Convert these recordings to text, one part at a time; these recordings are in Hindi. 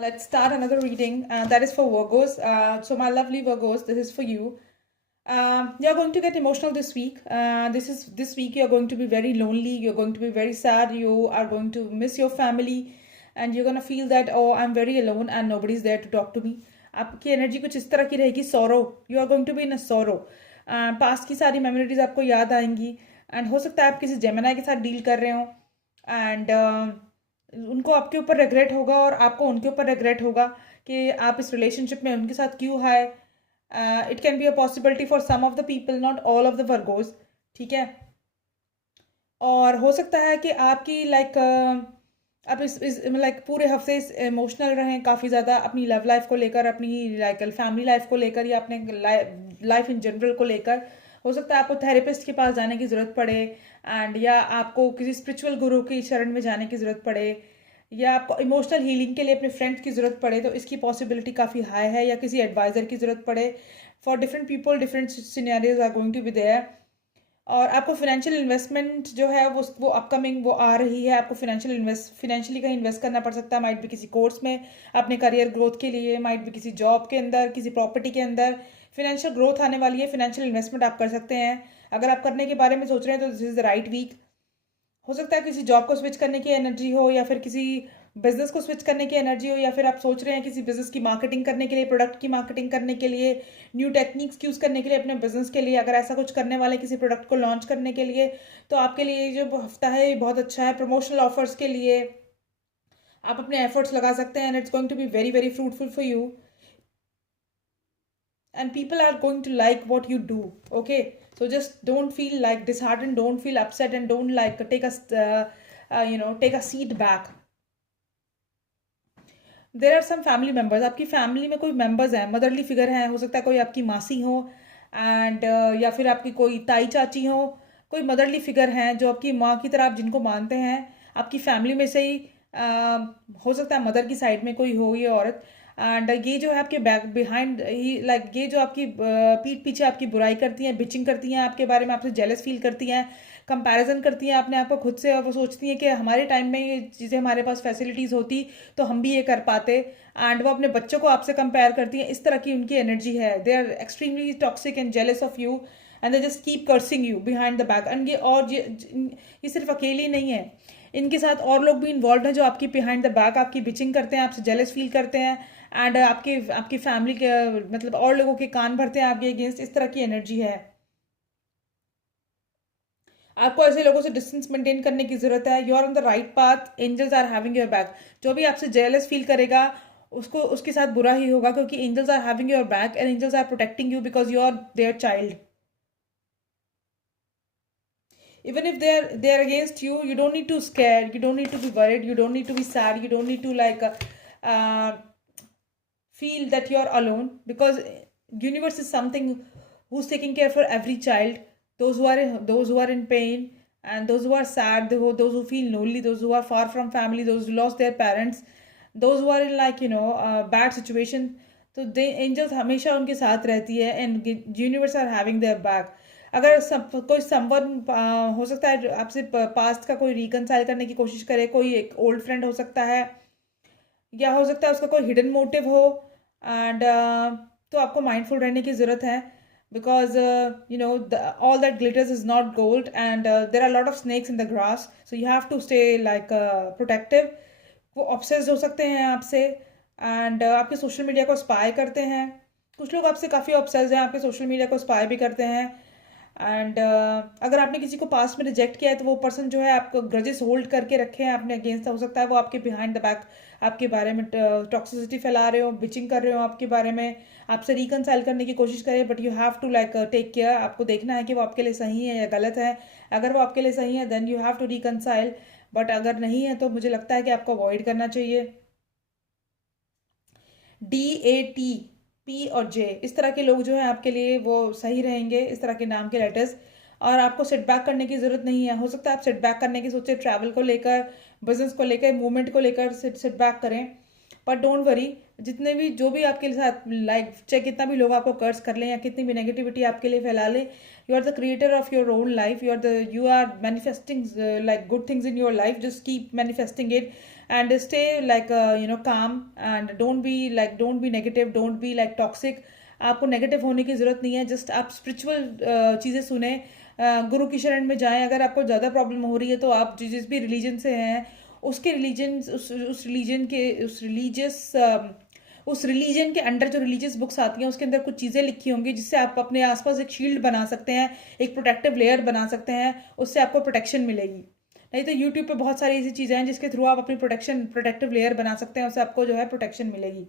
Let's start another reading. That is for Virgos. So, my lovely Virgos, this is for you. You're going to get emotional this week. This week. You're going to be very lonely. You're going to be very sad. You are going to miss your family, and you're gonna feel that, oh, I'm very alone and nobody's there to talk to me. आपकी एनर्जी कुछ इस तरह की रहेगी. Sorrow. You are going to be in a sorrow. Past की सारी मेमोरीज आपको याद आएंगी. एंड हो सकता है आप किसी जेमिनाई के साथ डील कर रहे हो. एंड उनको आपके ऊपर रिग्रेट होगा और आपको उनके ऊपर रिग्रेट होगा कि आप इस रिलेशनशिप में उनके साथ क्यों आए. It can be a possibility for some of the people, not all of the Virgos. ठीक है. और हो सकता है कि आपकी आप इस लाइक पूरे हफ्ते इमोशनल रहें काफ़ी ज़्यादा अपनी लव लाइफ को लेकर, अपनी लाइक फैमिली लाइफ को लेकर, या अपने लाइफ इन जनरल को लेकर. हो सकता है आपको थेरेपिस्ट के पास जाने की ज़रूरत पड़े, एंड या आपको किसी स्पिरिचुअल गुरु की शरण में जाने की ज़रूरत पड़े, या आपको इमोशनल हीलिंग के लिए अपने फ्रेंड्स की ज़रूरत पड़े. तो इसकी पॉसिबिलिटी काफ़ी हाई है. या किसी एडवाइज़र की ज़रूरत पड़े. For different people different scenarios are going to be there. और आपको फिनेंशियल इन्वेस्टमेंट जो है वो अपकमिंग वो आ रही है. आपको फिनेंशियली कहीं इन्वेस्ट करना पड़ सकता है. माइट भी किसी कोर्स में अपने करियर ग्रोथ के लिए, माइट भी किसी जॉब के अंदर, किसी प्रॉपर्टी के अंदर फिनेंशियल ग्रोथ आने वाली है. फिनेंशियल इन्वेस्टमेंट आप कर सकते हैं. अगर आप करने के बारे में सोच रहे हैं तो this is the right week. हो सकता है किसी जॉब को स्विच करने की एनर्जी हो, या फिर किसी बिजनेस को स्विच करने की एनर्जी हो, या फिर आप सोच रहे हैं किसी बिजनेस की मार्केटिंग करने के लिए, प्रोडक्ट की मार्केटिंग करने के लिए, न्यू टेक्निक्स यूज़ करने के लिए अपने बिजनेस के लिए. अगर ऐसा कुछ करने वाले किसी प्रोडक्ट को लॉन्च करने के लिए, तो आपके लिए ये जो हफ्ता है ये बहुत अच्छा है. प्रमोशनल ऑफर्स के लिए आप अपने एफर्ट्स लगा सकते हैं, and it's going to be very very fruitful for you. And people are going to like what you do. Okay, so just don't feel like disheartened, don't feel upset, and don't take take a seat back. There are some family members. आपकी फैमिली में कोई मेंबर्स हैं, मदरली फिगर हैं. हो सकता है कोई आपकी मासी हो, एंड या फिर आपकी कोई ताई चाची हो. कोई मदरली फिगर हैं जो आपकी माँ की तरह आप जिनको मानते हैं. आपकी फैमिली में से ही हो सकता है मदर की साइड में कोई हो ये औरत. एंड ये जो है आपके बैक बिहाइंड ही ये जो आपकी पीठ पीछे आपकी बुराई करती हैं, बिचिंग करती हैं आपके बारे में, आपसे जेलस फील करती हैं, कंपैरिजन करती हैं अपने आप को खुद से. और वो सोचती हैं कि हमारे टाइम में ये चीज़ें हमारे पास फैसिलिटीज़ होती तो हम भी ये कर पाते. एंड वो अपने बच्चों को आपसे कंपेयर करती हैं. इस तरह की उनकी एनर्जी है. They are extremely toxic and jealous of you, and they just keep cursing you behind the back. And ये सिर्फ अकेली नहीं है, इनके साथ और लोग भी इन्वॉल्व हैं जो आपकी बिहाइंड द बैक आपकी बिचिंग करते हैं, आपसे जेलस फील करते हैं, एंड आपकी फैमिली के मतलब और लोगों के कान भरते हैं आपके अगेंस्ट. इस तरह की एनर्जी है. आपको ऐसे लोगों से डिस्टेंस मेंटेन करने की जरूरत है. You are on the right path. Angels are having your back. जो भी आपसे जेलस फील करेगा उसको उसके साथ बुरा ही होगा, क्योंकि angels are having your back and angels are protecting you because you are their child. Even if they are against you, you don't need to scared, you don't need to be worried, you don't need to be sad, you don't need to uh, feel that you're alone, because universe is something who's taking care for every child. Those who are in pain, and those who are sad, those who feel lonely, those who are far from family, those who lost their parents, those who are in bad situation. तो दे एंजल्स हमेशा उनके साथ रहती है, and universe are having their back. अगर कोई समवन हो सकता है आपसे पास्ट का कोई रिकनसाइल करने की कोशिश करे, कोई एक ओल्ड फ्रेंड हो सकता है, या हो सकता है उसका कोई हिडन मोटिव हो. एंड तो आपको माइंडफुल रहने की ज़रूरत है, because all that glitters is not gold, and there are lot of snakes in the grass. So you have to stay protective. वो ऑब्सेस्ड हो सकते हैं आपसे, एंड आपके सोशल मीडिया को स्पाई करते हैं. कुछ लोग आपसे काफ़ी ऑब्सेस्ड हैं, आपके सोशल मीडिया को स्पाई भी करते हैं. एंड अगर आपने किसी को पास्ट में रिजेक्ट किया है तो वो पर्सन जो है आपको ग्रजेस होल्ड करके रखे हैं अपने अगेंस्ट. हो सकता है वो आपके बिहाइंड द बैक आपके बारे में टॉक्सिसिटी फैला रहे हो, बिचिंग कर रहे हो आपके बारे में, आपसे रिकनसाइल करने की कोशिश करें. But you have to take care. आपको देखना है कि वो आपके लिए सही है या गलत है. अगर वो आपके लिए सही है then you have to reconcile. But अगर नहीं है तो मुझे लगता है कि आपको अवॉइड करना चाहिए. DAT, P और J, इस तरह के लोग जो हैं आपके लिए वो सही रहेंगे, इस तरह के नाम के लेटर्स. और आपको सेटबैक करने की ज़रूरत नहीं है. हो सकता है आप सेटबैक करने की सोचे, ट्रैवल को लेकर, बिजनेस को लेकर, मूवमेंट को लेकर सेटबैक करें. But don't worry. जो भी आपके साथ चाहे कितना भी लोग आपको कर्ज कर लें या कितनी भी नेगेटिविटी आपके लिए फैला ले, you are the creator of your own life. You are manifesting good things in your life. Just keep manifesting it. and stay like calm, and don't be negative, don't be like toxic. आपको नेगेटिव होने की ज़रूरत नहीं है, जस्ट आप स्पिरिचुअल चीज़ें सुने, गुरु की शरण में जाएं। अगर आपको ज़्यादा प्रॉब्लम हो रही है तो आप जिस भी रिलीजन से हैं उसके रिलीजन उस रिलीजन के उस रिलीजन के अंडर जो रिलीजियस बुक्स आती हैं उसके अंदर कुछ चीज़ें लिखी होंगी जिससे आप अपने आसपास एक शील्ड बना सकते हैं, एक प्रोटेक्टिव लेयर बना सकते हैं, उससे आपको प्रोटेक्शन मिलेगी। नहीं तो यूट्यूब पे बहुत सारी ऐसी चीज़ें हैं जिसके थ्रू आप अपनी प्रोटेक्टिव लेयर बना सकते हैं, उससे आपको जो है प्रोटेक्शन मिलेगी।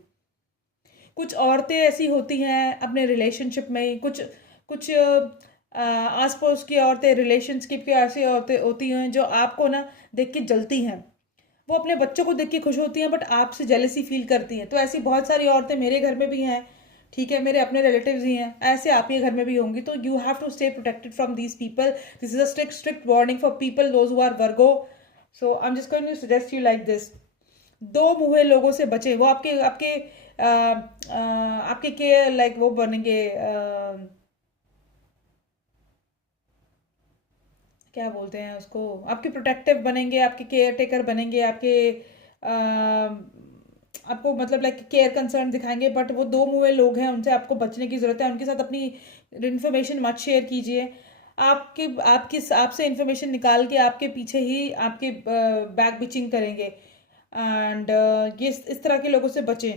कुछ औरतें ऐसी होती हैं अपने रिलेशनशिप में, कुछ कुछ आस पड़ोस की औरतें, रिलेशनशिप की ऐसी औरतें होती हैं जो आपको ना देख के जलती हैं। वो अपने बच्चों को देख के खुश होती हैं बट आपसे जेलसी फील करती हैं। तो ऐसी बहुत सारी औरतें मेरे घर में भी हैं, ठीक है, मेरे अपने रिलेटिव्स ही हैं, ऐसे आपके घर में भी होंगी। तो you have to stay protected from these people. This is a strict warning for people those who are Virgo. So I am just going to suggest you like this. दो मुँहे लोगों से बचें, वो आपके आपके आपके के लाइक वो बनेंगे, क्या बोलते हैं उसको, आपके प्रोटेक्टिव बनेंगे, आपके केयर टेकर बनेंगे, आपके आपको मतलब लाइक केयर कंसर्न दिखाएंगे। बट वो दो मुँहे लोग हैं, उनसे आपको बचने की ज़रूरत है। उनके साथ अपनी इन्फॉर्मेशन मत शेयर कीजिए। आपके आपकी आपसे इन्फॉर्मेशन निकाल के आपके पीछे ही आपके बैक बिचिंग करेंगे। एंड ये इस तरह के लोगों से बचें।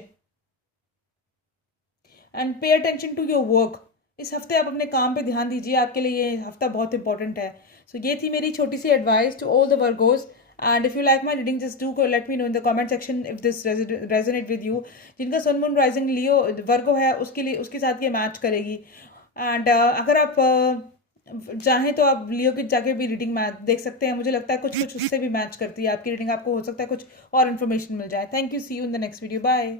And pay attention to your work. इस हफ्ते आप अपने काम पे ध्यान दीजिए, आपके लिए ये हफ्ता बहुत इंपॉर्टेंट है। सो ये थी मेरी छोटी सी advice to all the Virgos. And if you like my reading just do let me know in the comment section if this resonate with you. जिनका सन मून राइजिंग लियो वर्गो है उसके लिए उसके साथ ये मैच करेगी। एंड अगर आप चाहें तो आप लियो की जाके भी रीडिंग मैच देख सकते हैं। मुझे लगता है कुछ कुछ उससे भी मैच करती है आपकी रीडिंग, आपको हो सकता है कुछ और इन्फॉर्मेशन मिल जाए। Thank you, see you in the next video, bye.